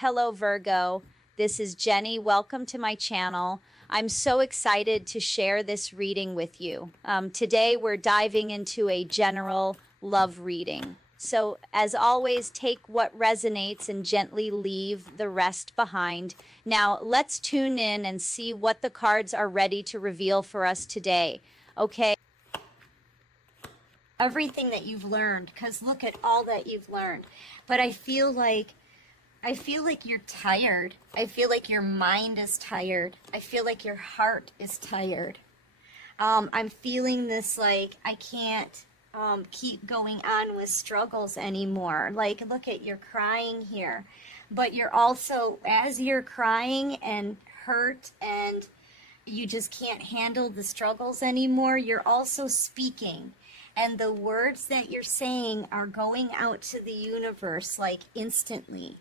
Hello, Virgo. This is Jenny. Welcome to my channel. I'm so excited to share this reading with you. Today, we're diving into a general love reading. So, as always, take what resonates and gently leave the rest behind. Now, let's tune in and see what the cards are ready to reveal for us today. Okay? Everything that you've learned, because look at all that you've learned. But I feel like you're tired. I feel like your mind is tired. I feel like your heart is tired. I'm feeling this like I can't keep going on with struggles anymore. Like, look at, you're crying here. But you're also, as you're crying and hurt and you just can't handle the struggles anymore, you're also speaking. And the words that you're saying are going out to the universe like instantly.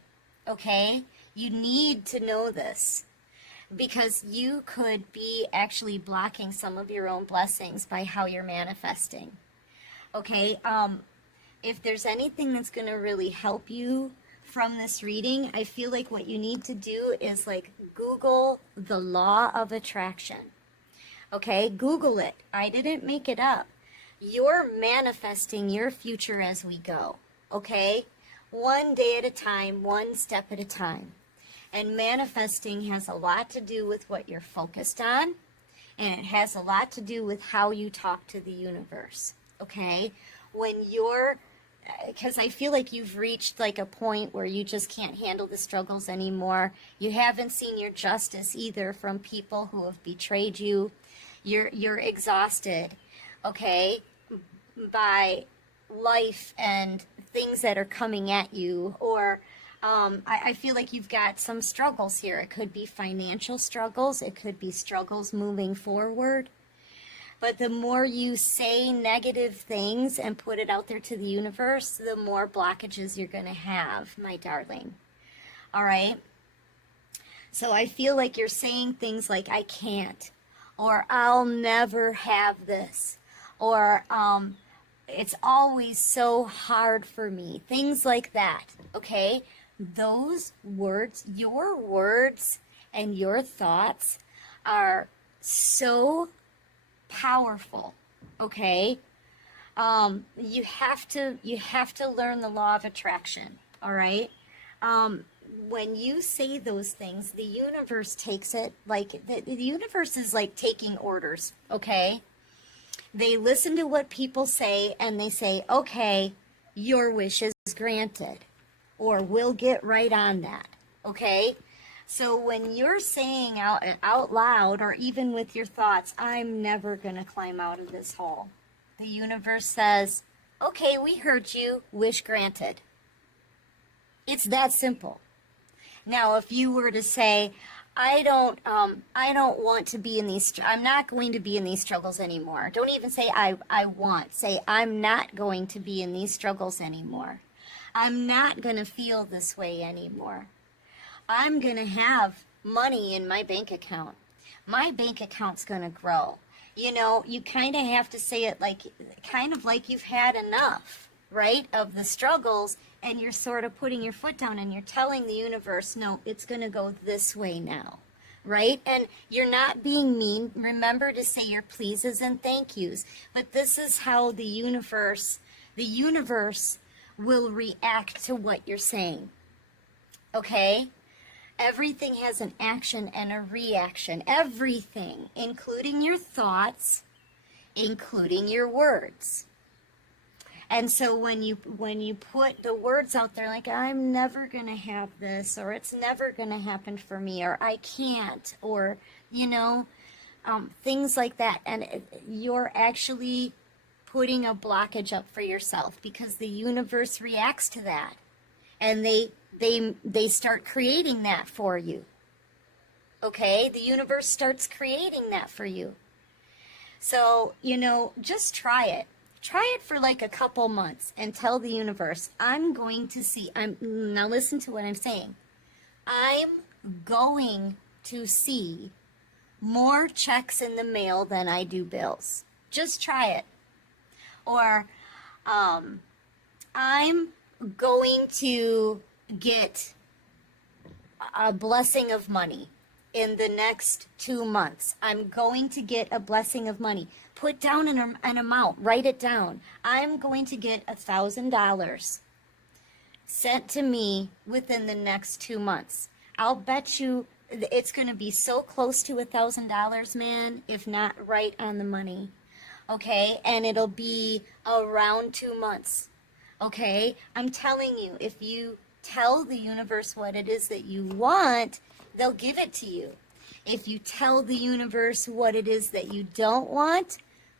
Okay? You need to know this because you could be actually blocking some of your own blessings by how you're manifesting. Okay? If there's anything that's going to really help you from this reading, I feel like what you need to do is like Google the law of attraction. Okay? Google it. I didn't make it up. You're manifesting your future as we go. Okay? One day at a time, one step at a time. And manifesting has a lot to do with what you're focused on, and it has a lot to do with how you talk to the universe, okay? Because I feel like you've reached like a point where you just can't handle the struggles anymore. You haven't seen your justice either from people who have betrayed you. You're exhausted, okay, by life and things that are coming at you, or I feel like you've got some struggles here. It could be financial struggles, it could be struggles moving forward, but the more you say negative things and put it out there to the universe, the more blockages you're going to have, my darling. All right? So I feel like you're saying things like, I can't, or I'll never have this, or it's always so hard for me. Things like that, okay? Those words, your words and your thoughts are so powerful, okay? You have to learn the law of attraction, all right? When you say those things, the universe takes it like, the universe is like taking orders, okay? They listen to what people say and they say, okay, your wish is granted, or we'll get right on that, okay? So when you're saying out loud, or even with your thoughts, I'm never going to climb out of this hole, the universe says, okay, we heard you, wish granted. It's that simple. Now, if you were to say, I don't want to be in these, I'm not going to be in these struggles anymore. Don't even say I want. Say, I'm not going to be in these struggles anymore. I'm not going to feel this way anymore. I'm going to have money in my bank account. My bank account's going to grow. You know, you kind of have to say it like, kind of like you've had enough, right, of the struggles, and you're sort of putting your foot down and you're telling the universe, no, it's going to go this way now, right? And you're not being mean. Remember to say your pleases and thank yous. But this is how the universe will react to what you're saying, okay? Everything has an action and a reaction. Everything, including your thoughts, including your words. And so when you put the words out there like, I'm never going to have this, or it's never going to happen for me, or I can't, or, you know, things like that, and you're actually putting a blockage up for yourself because the universe reacts to that, and they start creating that for you. Okay? The universe starts creating that for you. So, you know, just try it. Try it for like a couple months and tell the universe, I'm going to see, now listen to what I'm saying. I'm going to see more checks in the mail than I do bills. Just try it. Or, I'm going to get a blessing of money in the next 2 months. I'm going to get a blessing of money. Put down an amount. Write it down. I'm going to get $1,000 sent to me within the next 2 months. I'll bet you it's going to be so close to $1,000, man, if not right on the money. Okay? And it'll be around 2 months. Okay? I'm telling you, if you tell the universe what it is that you want, they'll give it to you. If you tell the universe what it is that you don't want,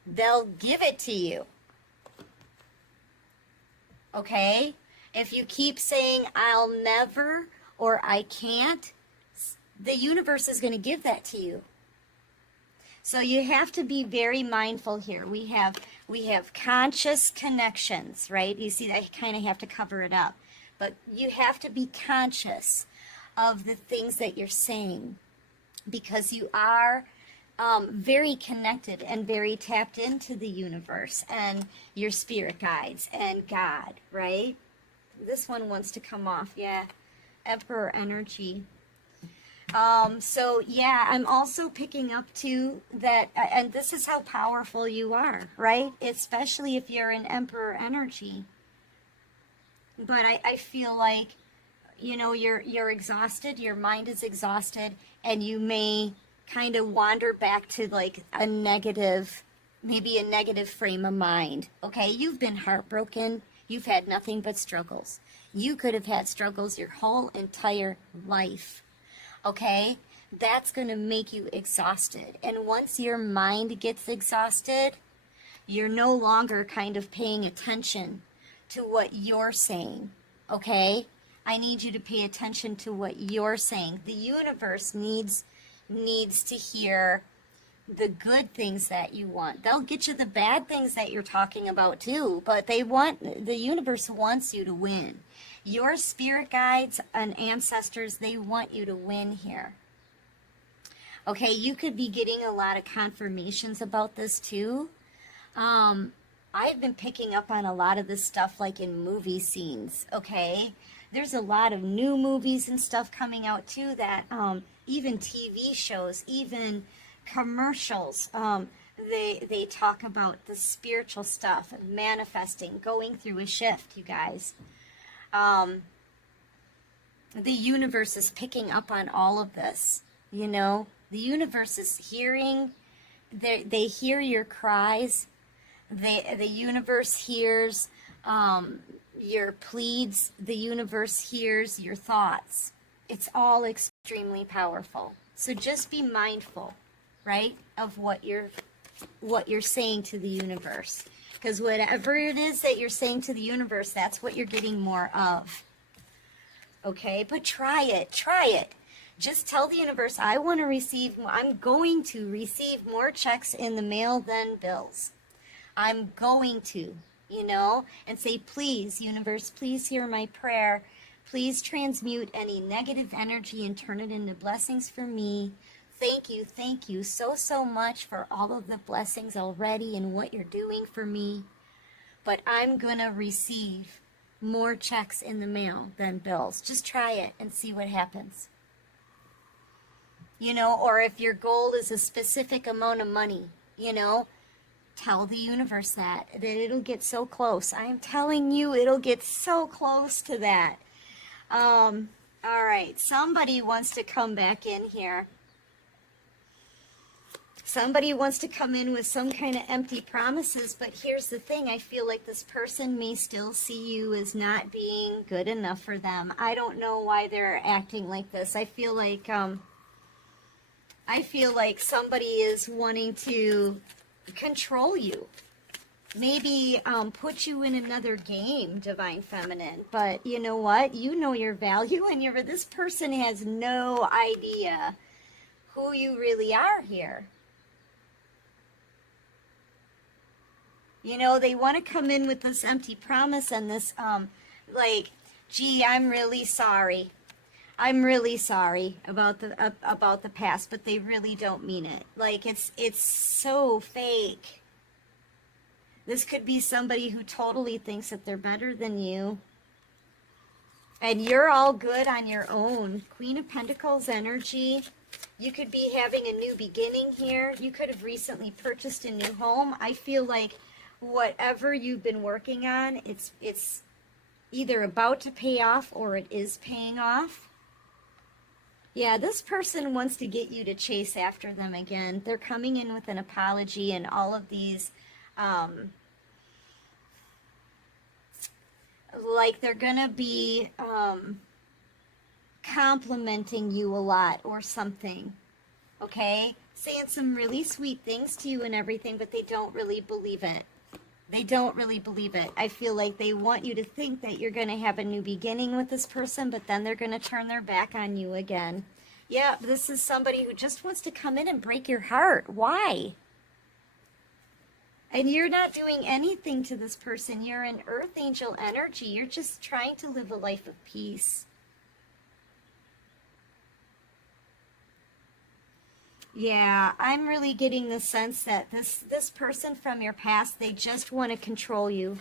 they'll give it to you. Okay? If you keep saying, I'll never, or I can't, the universe is going to give that to you. So you have to be very mindful here. We have conscious connections, right? You see, I kind of have to cover it up. But you have to be conscious of the things that you're saying, because you are very connected and very tapped into the universe and your spirit guides and God, right? This one wants to come off, yeah. Emperor energy. So yeah, I'm also picking up too that, and this is how powerful you are, right? Especially if you're in Emperor energy. But I feel like, you know, you're exhausted, your mind is exhausted, and you may kind of wander back to like a negative, maybe a negative frame of mind. Okay, you've been heartbroken, you've had nothing but struggles. You could have had struggles your whole entire life. Okay, that's going to make you exhausted. And once your mind gets exhausted, you're no longer kind of paying attention to what you're saying. Okay, I need you to pay attention to what you're saying. The universe needs to hear the good things that you want. They'll get you the bad things that you're talking about too, but the universe wants you to win. Your spirit guides and ancestors, they want you to win here. Okay, you could be getting a lot of confirmations about this too. I've been picking up on a lot of this stuff like in movie scenes, okay? There's a lot of new movies and stuff coming out too that even TV shows, even commercials, they talk about the spiritual stuff, manifesting, going through a shift, you guys. The universe is picking up on all of this, you know? The universe is hearing, they hear your cries. The universe hears your pleads. The universe hears your thoughts. It's all extremely powerful. So just be mindful, right, of what you're saying to the universe. Because whatever it is that you're saying to the universe, that's what you're getting more of. Okay, but try it. Just tell the universe, I'm going to receive more checks in the mail than bills. I'm going to, you know, and say, please, universe, please hear my prayer. Please transmute any negative energy and turn it into blessings for me. Thank you so much for all of the blessings already and what you're doing for me. But I'm going to receive more checks in the mail than bills. Just try it and see what happens. You know, or if your goal is a specific amount of money, you know, tell the universe that it'll get so close. I am telling you, it'll get so close to that. All right, somebody wants to come back in here. Somebody wants to come in with some kind of empty promises, but here's the thing. I feel like this person may still see you as not being good enough for them. I don't know why they're acting like this. I feel like somebody is wanting to control you. Maybe put you in another game, Divine Feminine. But you know what? You know your value, and this person has no idea who you really are here. You know, they want to come in with this empty promise and this, like, gee, I'm really sorry. I'm really sorry about the past, but they really don't mean it. Like, it's so fake. This could be somebody who totally thinks that they're better than you. And you're all good on your own. Queen of Pentacles energy. You could be having a new beginning here. You could have recently purchased a new home. I feel like whatever you've been working on, it's either about to pay off or it is paying off. Yeah, this person wants to get you to chase after them again. They're coming in with an apology and all of these, like they're going to be complimenting you a lot or something, okay? Saying some really sweet things to you and everything, but they don't really believe it. They don't really believe it. I feel like they want you to think that you're going to have a new beginning with this person, but then they're going to turn their back on you again. Yeah, this is somebody who just wants to come in and break your heart. Why? And you're not doing anything to this person. You're an earth angel energy. You're just trying to live a life of peace. Yeah, I'm really getting the sense that this person from your past, they just want to control you.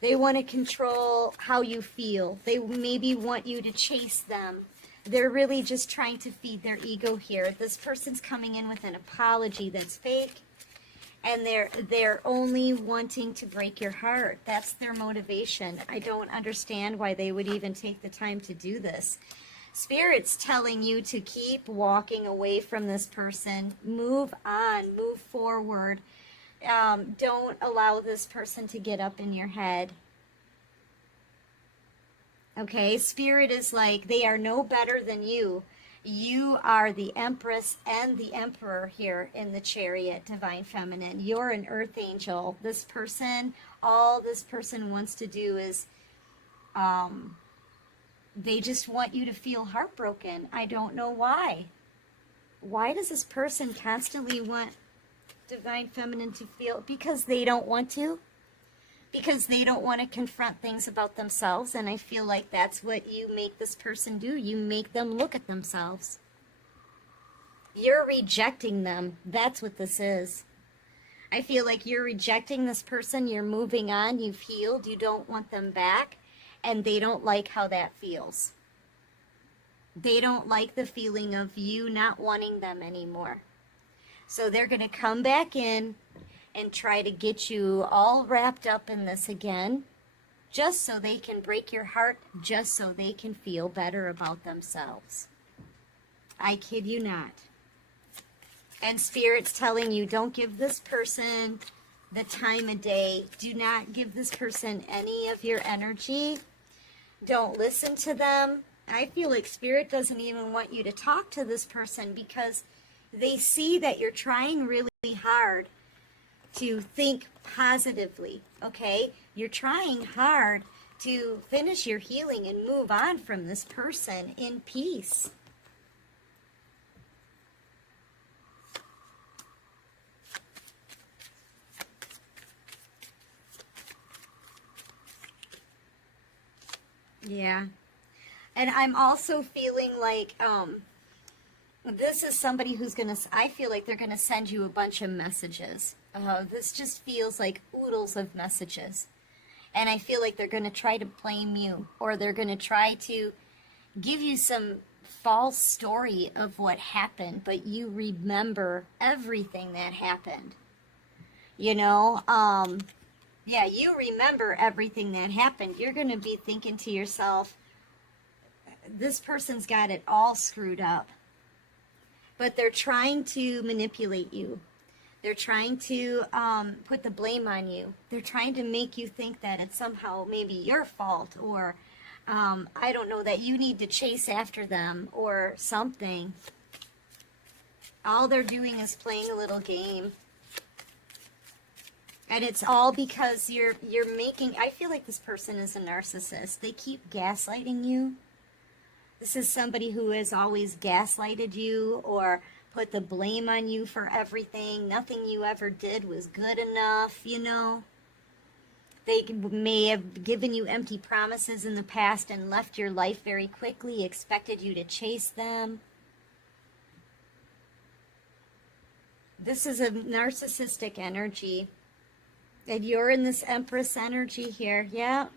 They want to control how you feel. They maybe want you to chase them. They're really just trying to feed their ego here. This person's coming in with an apology that's fake, and they're only wanting to break your heart. That's their motivation. I don't understand why they would even take the time to do this. Spirit's telling you to keep walking away from this person. Move on. Move forward. Don't allow this person to get up in your head. Okay? Spirit is like, they are no better than you. You are the Empress and the Emperor here in the Chariot, Divine Feminine. You're an Earth Angel. This person, all this person wants to do is... they just want you to feel heartbroken. I don't know why. Why does this person constantly want Divine Feminine to feel? Because they don't want to. Because they don't want to confront things about themselves. And I feel like that's what you make this person do. You make them look at themselves. You're rejecting them. That's what this is. I feel like you're rejecting this person. You're moving on. You've healed. You don't want them back. And they don't like how that feels. They don't like the feeling of you not wanting them anymore. So they're going to come back in and try to get you all wrapped up in this again, just so they can break your heart, just so they can feel better about themselves. I kid you not. And Spirit's telling you, don't give this person the time of day. Do not give this person any of your energy. Don't listen to them. I feel like Spirit doesn't even want you to talk to this person because they see that you're trying really hard to think positively, okay? You're trying hard to finish your healing and move on from this person in peace. Yeah. And I'm also feeling like this is somebody who's going to, I feel like they're going to send you a bunch of messages. This just feels like oodles of messages. And I feel like they're going to try to blame you, or they're going to try to give you some false story of what happened, but you remember everything that happened. You know, yeah, you remember everything that happened. You're going to be thinking to yourself, this person's got it all screwed up. But they're trying to manipulate you. They're trying to put the blame on you. They're trying to make you think that it's somehow maybe your fault, or I don't know, that you need to chase after them or something. All they're doing is playing a little game. And it's all because you're making, I feel like this person is a narcissist. They keep gaslighting you. This is somebody who has always gaslighted you or put the blame on you for everything. Nothing you ever did was good enough, you know. They may have given you empty promises in the past and left your life very quickly, expected you to chase them. This is a narcissistic energy. And you're in this Empress energy here. Yeah.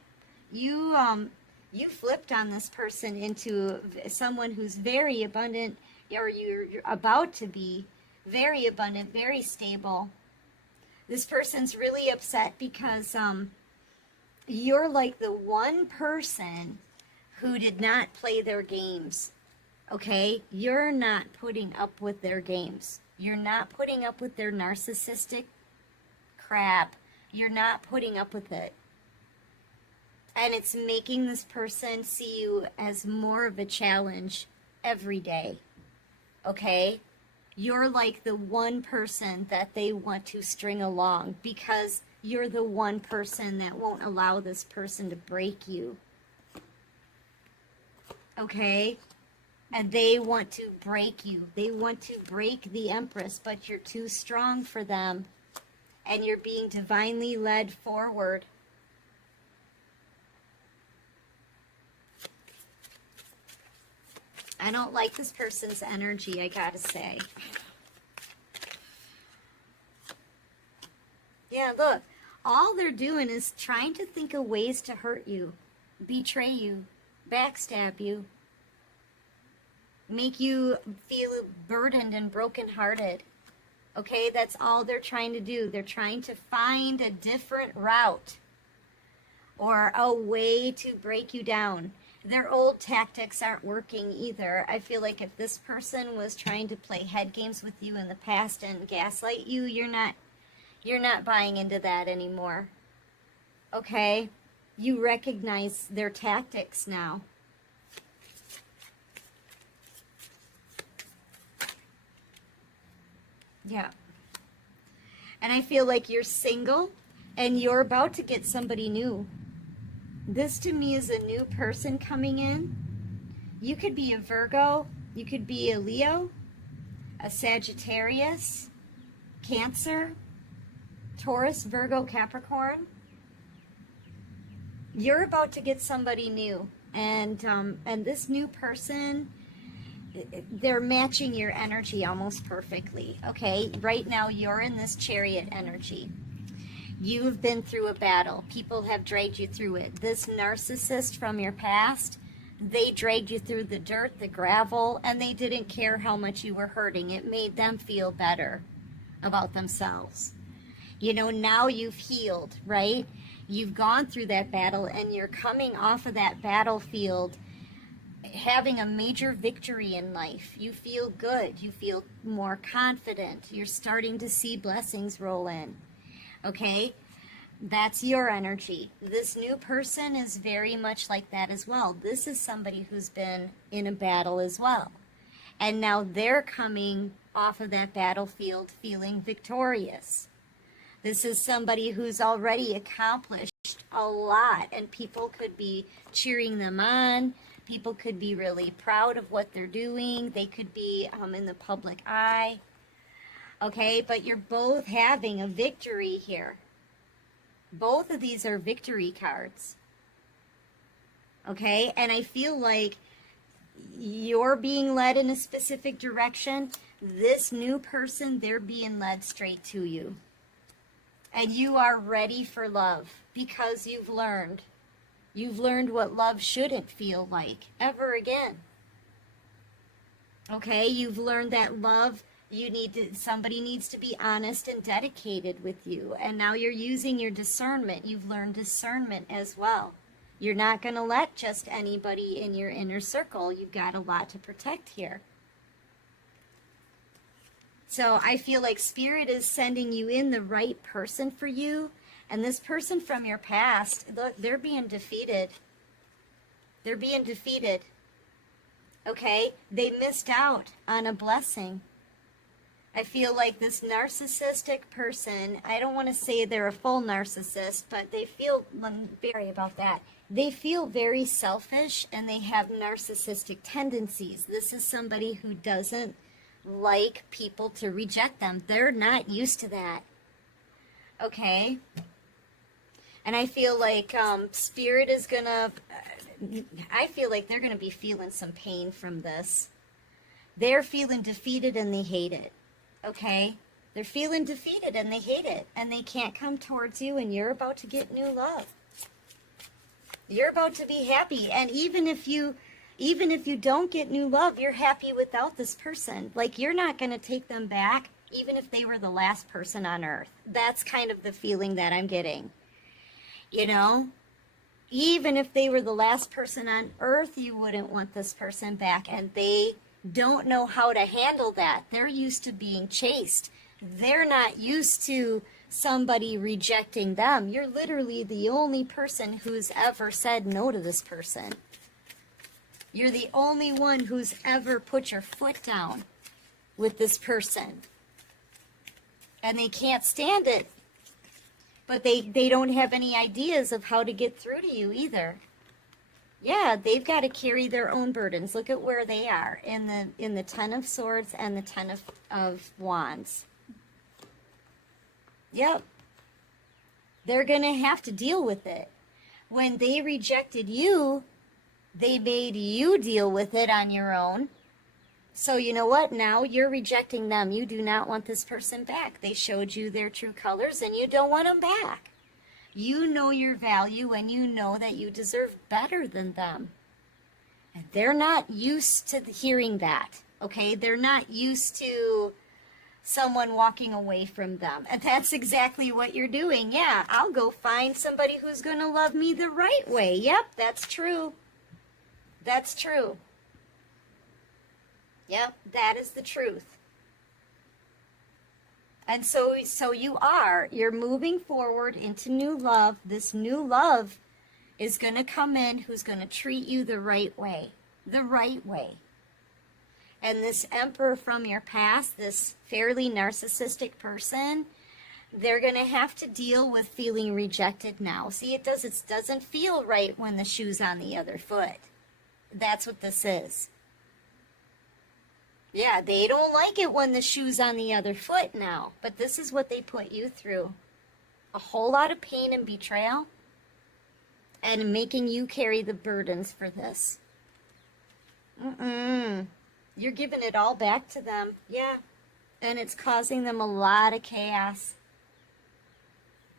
You flipped on this person into someone who's very abundant, or you're about to be very abundant, very stable. This person's really upset because you're like the one person who did not play their games. Okay? You're not putting up with their games. You're not putting up with their narcissistic crap. You're not putting up with it. And it's making this person see you as more of a challenge every day. Okay? You're like the one person that they want to string along because you're the one person that won't allow this person to break you. Okay? And they want to break you. They want to break the Empress, but you're too strong for them. And you're being divinely led forward. I don't like this person's energy, I gotta say. Yeah, look. All they're doing is trying to think of ways to hurt you, betray you, backstab you, make you feel burdened and brokenhearted. Okay, that's all they're trying to do. They're trying to find a different route or a way to break you down. Their old tactics aren't working either. I feel like if this person was trying to play head games with you in the past and gaslight you, you're not buying into that anymore. Okay? You recognize their tactics now. Yeah. And I feel like you're single and you're about to get somebody new. This to me is a new person coming in. You could be a Virgo, you could be a Leo, a Sagittarius, Cancer, Taurus, Virgo, Capricorn. You're about to get somebody new. And this new person, they're matching your energy almost perfectly. Okay, right now you're in this Chariot energy. You've been through a battle. People have dragged you through it. This narcissist from your past, they dragged you through the dirt, the gravel, and they didn't care how much you were hurting. It made them feel better about themselves. You know, now you've healed, right? You've gone through that battle and you're coming off of that battlefield having a major victory in life. You feel good. You feel more confident. You're starting to see blessings roll in. Okay, that's your energy. This new person is very much like that as well. This is somebody who's been in a battle as well. And now they're coming off of that battlefield feeling victorious. This is somebody who's already accomplished a lot, and people could be cheering them on. People could be really proud of what they're doing. They could be in the public eye. Okay, but you're both having a victory here. Both of these are victory cards. Okay, and I feel like you're being led in a specific direction. This new person, they're being led straight to you. And you are ready for love because you've learned. You've learned what love shouldn't feel like ever again. Okay, you've learned that love, somebody needs to be honest and dedicated with you. And now you're using your discernment. You've learned discernment as well. You're not going to let just anybody in your inner circle. You've got a lot to protect here. So I feel like Spirit is sending you in the right person for you. And this person from your past, look, they're being defeated. They're being defeated. Okay? They missed out on a blessing. I feel like this narcissistic person, I don't want to say they're a full narcissist, but they feel very about that. They feel very selfish and they have narcissistic tendencies. This is somebody who doesn't like people to reject them. They're not used to that. Okay? And I feel like Spirit is going to, I feel like they're going to be feeling some pain from this. They're feeling defeated and they hate it. Okay? They're feeling defeated and they hate it. And they can't come towards you and you're about to get new love. You're about to be happy. And even if you don't get new love, you're happy without this person. Like, you're not going to take them back, even if they were the last person on earth. That's kind of the feeling that I'm getting. You know? Even if they were the last person on earth, you wouldn't want this person back. And they don't know how to handle that. They're used to being chased. They're not used to somebody rejecting them. You're literally the only person who's ever said no to this person. You're the only one who's ever put your foot down with this person. And they can't stand it. But they don't have any ideas of how to get through to you either. Yeah, they've got to carry their own burdens. Look at where they are in the Ten of Swords and the Ten of Wands. Yep. They're going to have to deal with it. When they rejected you, they made you deal with it on your own. So you know what? Now you're rejecting them. You do not want this person back. They showed you their true colors and you don't want them back. You know your value and you know that you deserve better than them. And they're not used to hearing that, okay? They're not used to someone walking away from them. And that's exactly what you're doing. Yeah, I'll go find somebody who's going to love me the right way. Yep, that's true. That's true. Yep, that is the truth. And so you're moving forward into new love. This new love is going to come in who's going to treat you the right way. The right way. And this emperor from your past, this fairly narcissistic person, they're going to have to deal with feeling rejected now. See, it doesn't feel right when the shoe's on the other foot. That's what this is. Yeah, they don't like it when the shoe's on the other foot now. But this is what they put you through. A whole lot of pain and betrayal. And making you carry the burdens for this. You're giving it all back to them. Yeah. And it's causing them a lot of chaos.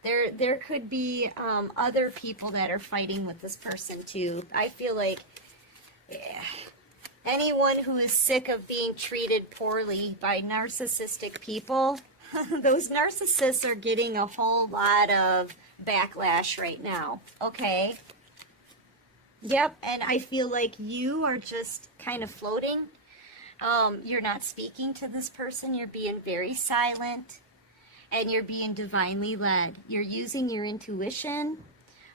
There could be other people that are fighting with this person too. I feel like... Yeah. Anyone who is sick of being treated poorly by narcissistic people, those narcissists are getting a whole lot of backlash right now, okay? Yep, and I feel like you are just kind of floating. You're not speaking to this person. You're being very silent, and you're being divinely led. You're using your intuition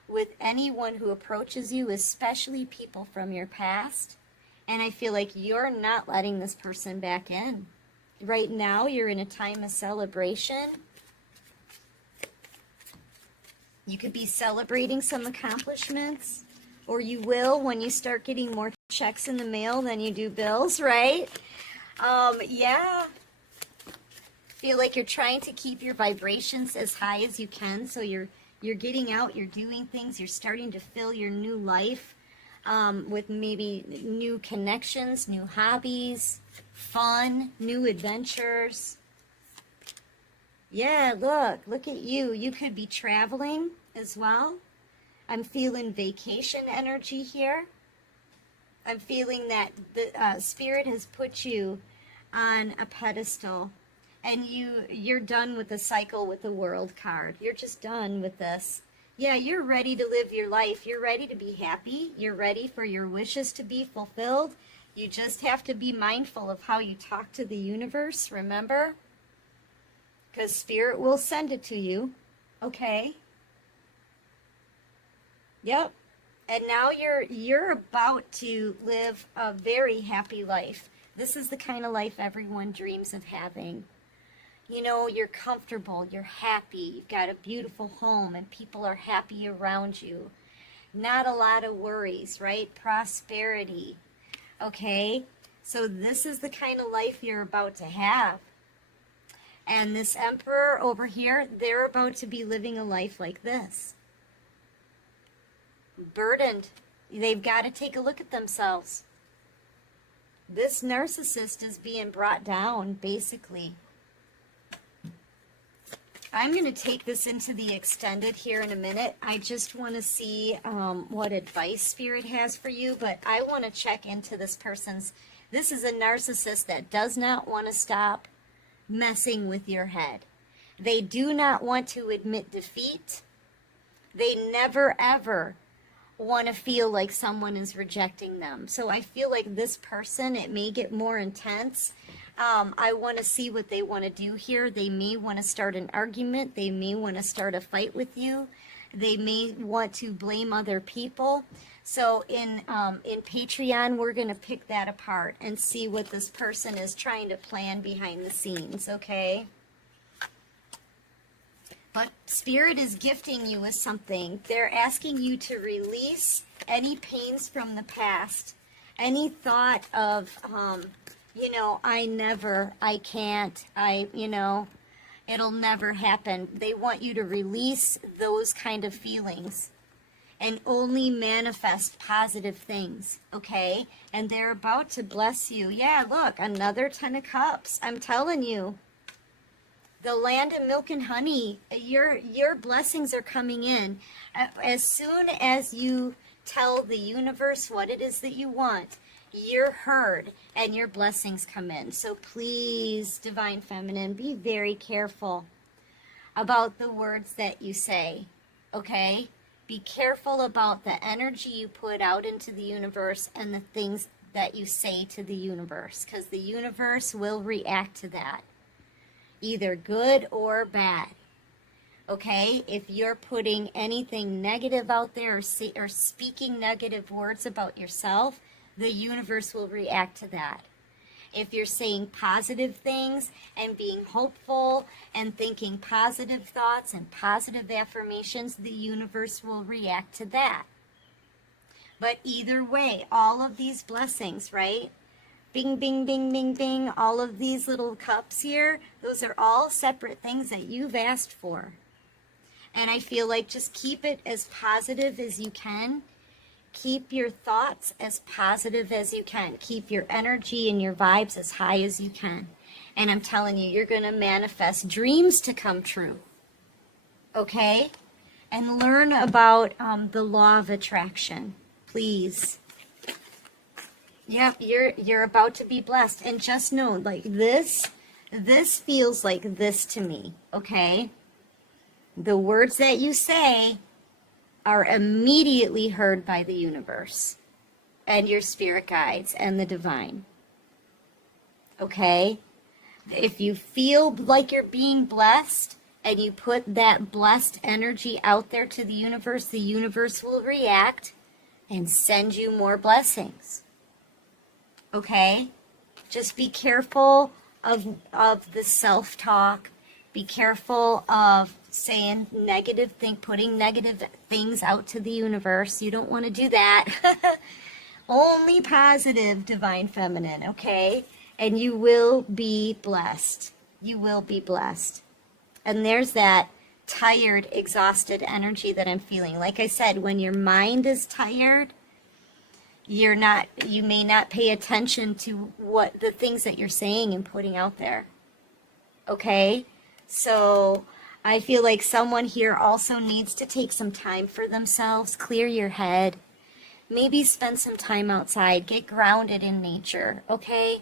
with anyone who approaches you, especially people from your past. And I feel like you're not letting this person back in. Right now, you're in a time of celebration. You could be celebrating some accomplishments. Or you will when you start getting more checks in the mail than you do bills, right? Yeah. Feel like you're trying to keep your vibrations as high as you can. So you're getting out, you're doing things, you're starting to fill your new life. With maybe new connections, new hobbies, fun, new adventures. Yeah, look at you. You could be traveling as well. I'm feeling vacation energy here. I'm feeling that the Spirit has put you on a pedestal. And you're done with the cycle with the World card. You're just done with this. Yeah, you're ready to live your life. You're ready to be happy. You're ready for your wishes to be fulfilled. You just have to be mindful of how you talk to the universe, remember? Because Spirit will send it to you, okay? Yep. And now you're about to live a very happy life. This is the kind of life everyone dreams of having. You know, you're comfortable, you're happy, you've got a beautiful home, and people are happy around you. Not a lot of worries, right? Prosperity, okay? So this is the kind of life you're about to have. And this Emperor over here, they're about to be living a life like this. Burdened. They've got to take a look at themselves. This narcissist is being brought down, basically. I'm going to take this into the extended here in a minute. I just want to see what advice Spirit has for you, but I want to check into this person's. This is a narcissist that does not want to stop messing with your head. They do not want to admit defeat. They never, ever want to feel like someone is rejecting them. So I feel like this person, it may get more intense. I want to see what they want to do here. They may want to start an argument. They may want to start a fight with you. They may want to blame other people. So in Patreon, we're going to pick that apart and see what this person is trying to plan behind the scenes, okay? But Spirit is gifting you with something. They're asking you to release any pains from the past, any thought of, you know, I can't, it'll never happen. They want you to release those kind of feelings and only manifest positive things, okay? And they're about to bless you. Yeah, look, another 10 of Cups. I'm telling you. The land of milk and honey, your blessings are coming in. As soon as you tell the universe what it is that you want, you're heard and your blessings come in. So please, Divine Feminine, be very careful about the words that you say, okay? Be careful about the energy you put out into the universe and the things that you say to the universe, because the universe will react to that, either good or bad. Okay, if you're putting anything negative out there or speaking negative words about yourself, the universe will react to that. If you're saying positive things and being hopeful and thinking positive thoughts and positive affirmations, the universe will react to that. But either way, all of these blessings, right? Bing, bing, bing, bing, bing, all of these little cups here, those are all separate things that you've asked for. And I feel like just keep it as positive as you can. Keep your thoughts as positive as you can. Keep your energy and your vibes as high as you can. And I'm telling you, you're going to manifest dreams to come true. Okay? And learn about the law of attraction. Please. Yep, you're about to be blessed. And just know, like this feels like this to me. Okay? The words that you say are immediately heard by the universe and your spirit guides and the divine. Okay? If you feel like you're being blessed and you put that blessed energy out there to the universe will react and send you more blessings. Okay? Just be careful of the self-talk. Be careful of saying negative putting negative things out to the universe. You don't want to do that. Only positive, Divine Feminine, okay? And you will be blessed. You will be blessed. And there's that tired, exhausted energy that I'm feeling. Like I said, when your mind is tired, you may not pay attention to what the things that you're saying and putting out there. Okay? So I feel like someone here also needs to take some time for themselves, clear your head, maybe spend some time outside, get grounded in nature, okay?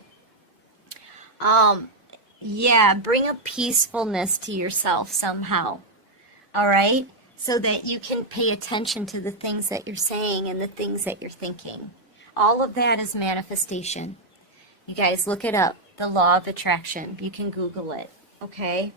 Yeah, bring a peacefulness to yourself somehow, all right? So that you can pay attention to the things that you're saying and the things that you're thinking. All of that is manifestation. You guys look it up, the law of attraction. You can Google it, okay?